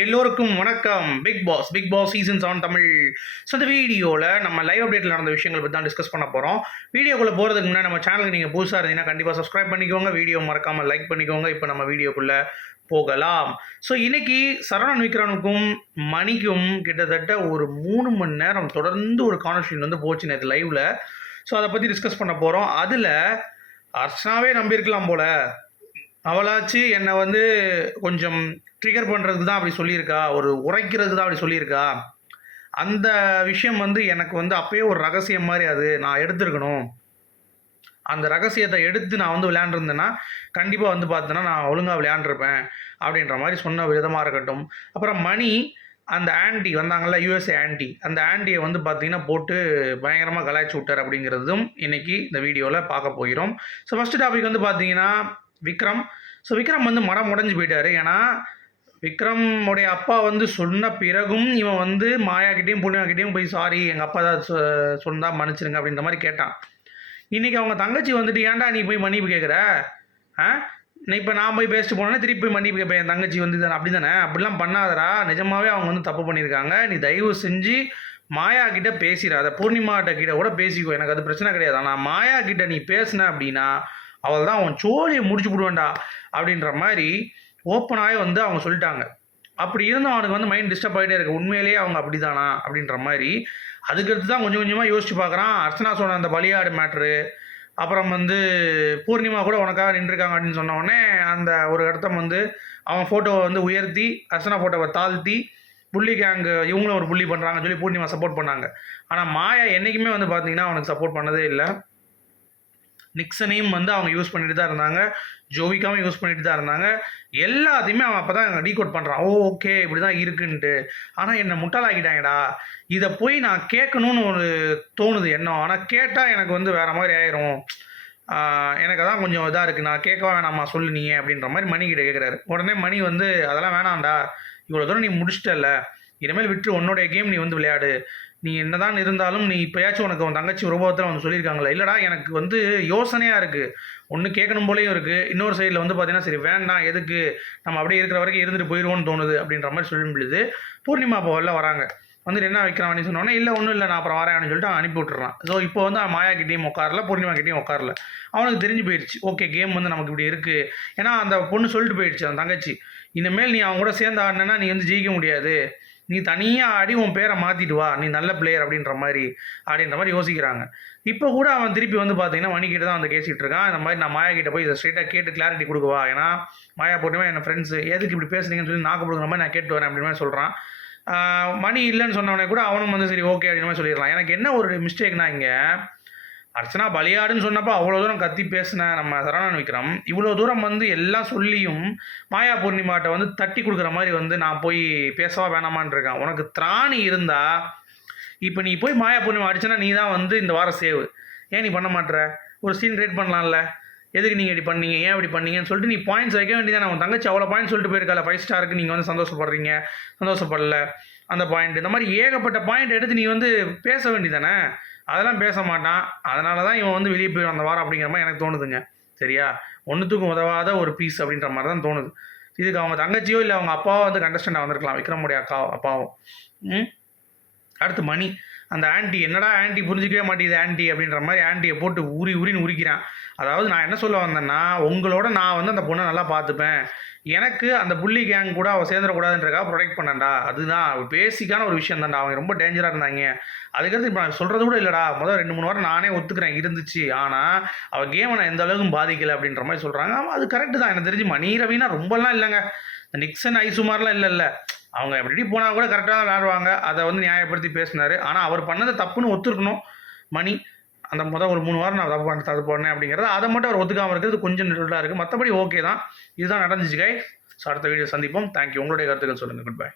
எல்லோருக்கும் வணக்கம். Bigg Boss Bigg Boss season seven Tamil. So இந்த வீடியோவில் நம்ம லைவ் அப்டேட்டில் நடந்த விஷயங்கள் பற்றி தான் டிஸ்கஸ் பண்ண போகிறோம் வீடியோக்குள்ளே போகிறதுக்கு முன்னாடி நம்ம சேனலுக்கு நீங்கள் புதுசாக இருந்தீங்கன்னா கண்டிப்பாக சப்ஸ்கிரைப் பண்ணிக்கோங்க. வீடியோ மறக்காமல் லைக் பண்ணிக்கோங்க. இப்போ நம்ம வீடியோக்குள்ளே போகலாம். ஸோ இன்னைக்கு சரவணன் விக்ரனுக்கும் மணிக்கும் கிட்டத்தட்ட ஒரு மூணு மணி நேரம் தொடர்ந்து ஒரு கான்வர்சேஷன் வந்து போச்சு நேற்று லைவில் ஸோ அதை பற்றி டிஸ்கஸ் பண்ண போகிறோம் அதில் அர்ச்சனாவே நம்பியிருக்கலாம் போல். அவளாச்சு என்னை வந்து கொஞ்சம் ட்ரிகர் பண்ணுறதுக்கு தான் அப்படி சொல்லியிருக்கா. ஒரு உரைக்கிறதுக்கு தான் அப்படி சொல்லியிருக்கா. அந்த விஷயம் வந்து எனக்கு வந்து அப்பயே ஒரு ரகசியம் மாதிரி அது நான் எடுத்துருக்கணும். அந்த ரகசியத்தை எடுத்து நான் வந்து விளையாண்டுருந்தேன்னா கண்டிப்பாக வந்து பார்த்தேன்னா நான் ஒழுங்காக விளையாண்டுருப்பேன் அப்படின்ற மாதிரி சொன்ன விதமாக இருக்கட்டும். அப்புறம் மணி அந்த ஆண்டி வந்தாங்கல்ல யூஎஸ்ஏ ஆண்டி. அந்த ஆண்டியை வந்து பார்த்தீங்கன்னா போட்டு பயங்கரமாக கலாய்ச்சி விட்டார் அப்படிங்கிறதும் இன்றைக்கி இந்த வீடியோவில் பார்க்க போகிறோம். ஸோ ஃபஸ்ட்டு டாபிக் வந்து பார்த்தீங்கன்னா விக்ரம். ஸோ விக்ரம் வந்து மரம் உடஞ்சி போயிட்டாரு. ஏன்னா விக்ரம் உடைய அப்பா வந்து சொன்ன பிறகும் இவன் வந்து மாயாக்கிட்டேயும் புண்ணியாக்கிட்டேயும் போய் சாரி எங்கள் அப்பா தான் சொ சொன்னா மன்னிச்சிருங்க அப்படின்ற மாதிரி கேட்டான். இன்றைக்கி அவங்க தங்கச்சி வந்துட்டு ஏன்டா நீ போய் மன்னிப்பு கேட்குற ஆ? நான் இப்போ நான் போய் பேசிட்டு போனேன்னா திருப்பி போய் மன்னிப்பு கேட்பேன் என் தங்கச்சி வந்து தானே அப்படி தானே அப்படிலாம் பண்ணாதடா. நிஜமாகவே அவங்க வந்து தப்பு பண்ணியிருக்காங்க. நீ தயவு செஞ்சு மாயா கிட்ட பேசிடாத. பூர்ணிமாட்ட கிட்ட கூட பேசிக்கோ. எனக்கு அது பிரச்சனை கிடையாது. ஆனால் மாயா கிட்ட நீ பேசின அப்படின்னா அவள் தான் அவன் சோழியை முடிச்சு விடுவேண்டா அப்படின்ற மாதிரி ஓப்பனாகவே வந்து அவங்க சொல்லிட்டாங்க. அப்படி இருந்தும் அவனுக்கு வந்து மைண்ட் டிஸ்டர்ப் ஆகிட்டே இருக்கு. உண்மையிலேயே அவங்க அப்படிதானா அப்படின்ற மாதிரி. அதுக்கடுத்து தான் கொஞ்சம் கொஞ்சமாக யோசிச்சு பார்க்குறான். அர்ச்சனா சொன்ன அந்த பலியாடு மேட்ரு அப்புறம் வந்து பூர்ணிமா கூட உனக்காக நின்றுருக்காங்க அப்படின்னு சொன்னோடனே அந்த ஒரு இடத்தம் வந்து அவன் ஃபோட்டோவை வந்து உயர்த்தி அர்ச்சனா ஃபோட்டோவை தாழ்த்தி புள்ளி கேங்கு இவங்களும் ஒரு புள்ளி பண்ணுறாங்கன்னு சொல்லி பூர்ணிமா சப்போர்ட் பண்ணாங்க. ஆனால் மாயா என்றைக்குமே வந்து பார்த்தீங்கன்னா அவனுக்கு சப்போர்ட் பண்ணதே இல்லை. நிக்சனையும் வந்து அவங்க யூஸ் பண்ணிட்டு தான் இருந்தாங்க. ஜோவிக்காவும் யூஸ் பண்ணிட்டு தான் இருந்தாங்க. எல்லாத்தையுமே அவன் அப்போ தான் டீகோட் பண்ணுறான் ஓ ஓகே இப்படி தான் இருக்குன்ட்டு. ஆனால் என்னை முட்டாளாக்கிட்டாங்கடா. இதை போய் நான் கேட்கணும்னு ஒரு தோணுது எண்ணம். ஆனால் கேட்டால் எனக்கு வந்து வேறு மாதிரி ஆயிரும். எனக்கு அதான் கொஞ்சம் இதாக இருக்குது நான் கேட்கவா வேணாமா? சொல்லு நீ அப்படின்ற மாதிரி மணி கிட்ட கேட்குறாரு உடனே மணி வந்து அதெல்லாம் வேணாம்டா. இவ்வளோ தூரம் நீ முடிச்சிட்டல இனிமேல் விட்டு உன்னோடைய கேம் நீ வந்து விளையாடு. நீ என்னதான் இருந்தாலும் நீ இப்போயாச்சும் உனக்கு உன் தங்கச்சி உருவத்தில் வந்து சொல்லியிருக்காங்களா. இல்லைடா எனக்கு வந்து யோசனையாக இருக்குது ஒன்று கேட்கணும் போலேயும் இருக்குது இன்னொரு சைடில் வந்து பார்த்தீங்கன்னா சரி வேண்டாம் எதுக்கு? நம்ம அப்படியே இருக்கிற வரைக்கும் இருந்துட்டு போயிடுவோன்னு தோணுது அப்படின்ற மாதிரி சொல்லும் பொழுது பூர்ணிமா அப்போ வராங்க. வந்துட்டு என்ன வைக்கிறான் அப்படின்னு சொன்னோன்னே இல்லை ஒன்றும் இல்லை நான் அப்புறம் வரேன் அப்படின்னு சொல்லிட்டு அவன் அனுப்பி விட்டுறான். ஸோ இப்போ வந்து மாயா கிட்டேயும் உட்காரல பூர்ணிமா கிட்டேயும் உட்காரல. அவனுக்கு தெரிஞ்சு போயிடுச்சு ஓகே கேம் வந்து நமக்கு இப்படி இருக்குது ஏன்னா அந்த பொண்ணு சொல்லிட்டு போயிடுச்சு அந்த தங்கச்சி. இனிமேல் நீ அவங்க கூட சேர்ந்து ஆடினா நீ வந்து ஜெயிக்க முடியாது. நீ தனியாக ஆடி உன் பேரை மாற்றிட்டு வா. நீ நல்ல பிளேயர் அப்படின்ற மாதிரி அப்படின்ற மாதிரி யோசிக்கிறாங்க. இப்போ கூட அவன் திருப்பி வந்து பார்த்தீங்கன்னா மணிக்கிட்ட தான் வந்து கேசிகிட்டு இருக்கான். இந்த மாதிரி நான் மாயா கிட்ட போய் இதை ஸ்ட்ரெயிட்டாக கேட்டு கிளாரிட்டி கொடுக்குவா ஏன்னா மாயா போட்டுமே என் ஃப்ரெண்ட்ஸ் எதுக்கு இப்படி பேசுனீங்கன்னு சொல்லி நாக்கு கொடுக்குற மாதிரி நான் கேட்டு வரேன் அப்படின்னு மாதிரி சொல்கிறான் மணி இல்லைன்னு சொன்னவனே கூட அவனும் வந்து சரி ஓகே அப்படின்னு மாதிரி சொல்லிடலாம். எனக்கு என்ன ஒரு மிஸ்டேக்னா இங்கே அர்ச்சனா பலியாடுன்னு சொன்னப்போ அவ்வளோ தூரம் கத்தி பேசின நம்ம சரவணன் விக்ரம். இவ்வளோ தூரம் வந்து எல்லாம் சொல்லியும் மாயா பூர்ணிமாட்ட வந்து தட்டி கொடுக்குற மாதிரி வந்து நான் போய் பேசவா வேணாமான்னு இருக்கேன். உனக்கு திராணி இருந்தால் இப்போ நீ போய் மாயா பூர்ணிமா அடிச்சனா நீ தான் வந்து இந்த வாரம் சேவ். ஏன் நீ பண்ண மாட்ற? ஒரு சீன் கிரியேட் பண்ணலாம்ல. எதுக்கு நீங்கள் இப்படி பண்ணீங்க? ஏன் இப்படி பண்ணீங்கன்னு சொல்லிட்டு நீ பாயிண்ட்ஸ் வைக்க வேண்டியதான உன் தங்கச்சி அவ்வளோ பாயிண்ட் சொல்லிட்டு போயிருக்கல ஃபைவ் ஸ்டாருக்கு நீங்கள் வந்து சந்தோஷப்படுறீங்க. சந்தோஷப்படல அந்த பாயிண்ட் இந்த மாதிரி ஏகப்பட்ட பாயிண்ட் எடுத்து நீ வந்து பேச வேண்டியதானே அதெல்லாம் பேச மாட்டான். அதனால தான் இவன் வந்து வெளியே போயிடும் அந்த வாரம் அப்படிங்கிற மாதிரி எனக்கு தோணுதுங்க. சரியா? ஒன்றுத்துக்கும் உதவாத ஒரு பீஸ் அப்படின்ற மாதிரி தான் தோணுது. இதுக்கு அவங்க தங்கச்சியோ இல்லை அவங்க அப்பாவோ வந்து கண்டஸ்டண்டாக வந்திருக்கலாம். விக்ரமுடைய அக்கா அப்பாவும். ம்? அடுத்து மணி. அந்த ஆன்ட்டி என்னடா ஆன்ட்டி புரிஞ்சிக்கவே மாட்டேங்குது ஆன்ட்டி அப்படின்ற மாதிரி ஆண்டியை போட்டு உரி உரின்னு உரிக்கிறான். அதாவது நான் என்ன சொல்ல வந்தேன்னா உங்களோட நான் வந்து அந்த பொண்ணை நல்லா பார்த்துப்பேன். எனக்கு அந்த புள்ளி கேங் கூட அவள் சேர்ந்துடக்கூடாதுன்றக்காக ப்ரொடெக்ட் பண்ணேன்டா. அதுதான். பேசிக்கான ஒரு விஷயம் தான்டா. அவங்க ரொம்ப டேஞ்சராக இருந்தாங்க. அதுக்கடுத்து இப்போ நான் சொல்கிறது கூட இல்லைடா. முதல் ரெண்டு மூணு வாரம் நானே ஒத்துக்கிறேன் இருந்துச்சு. ஆனால் அவள் கேமை நான் எந்த அளவுக்கும் பாதிக்கலை அப்படின்ற மாதிரி சொல்கிறாங்க ஆமாம் அது கரெக்டு தான். எனக்கு தெரிஞ்சு மணி ரவினா ரொம்பலாம் இல்லைங்க. இந்த நிக்சன் ஐசுமார்லாம் இல்லை இல்லை அவங்க எப்படி போனால் கூட கரெக்டாக தான் விளாடுவாங்க அதை வந்து நியாயப்படுத்தி பேசினார். ஆனால் அவர் பண்ணதை தப்புன்னு ஒத்துருக்கணும். மணி அந்த முதல் ஒரு மூணு வாரம் நான் தப்பு பண்ண தப்பு பண்ணேன் அப்படிங்கிறது அதை மட்டும் அவர் ஒத்துக்காமல் இருக்கிறது கொஞ்சம் நிறுவலாக இருக்குது மற்றபடி ஓகே தான். இதுதான் நடந்துச்சு கை ஸோ அடுத்த வீடியோ சந்திப்போம். தேங்க்யூ உங்களுடைய கருத்துக்கள் சொல்லுங்கள் குட் பை